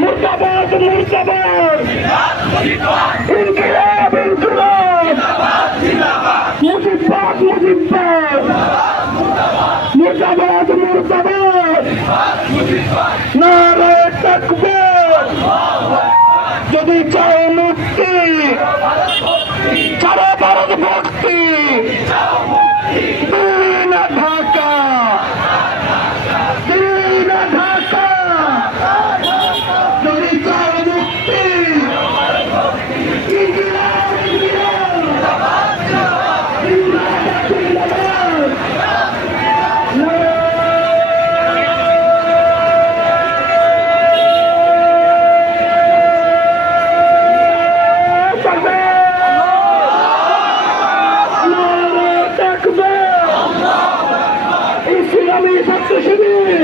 মুর্দাবাদ মুর্দাবাদ ইনকিলাব ইনকিলাব মুজিবাদ মুজিবাদ মুর্দাবাদ মুর্দাবাদ নারায়ে তাকবীর যদি চাও মুক্তি সারা ভারত ভক্তি দিন ঢাকা দিন ঢাকা যদি চাও মুক্তি ইনকিলাব ইনকিলাব জিন্দাবাদ জিন্দাবাদ ইসলামী ছাত্র শিবির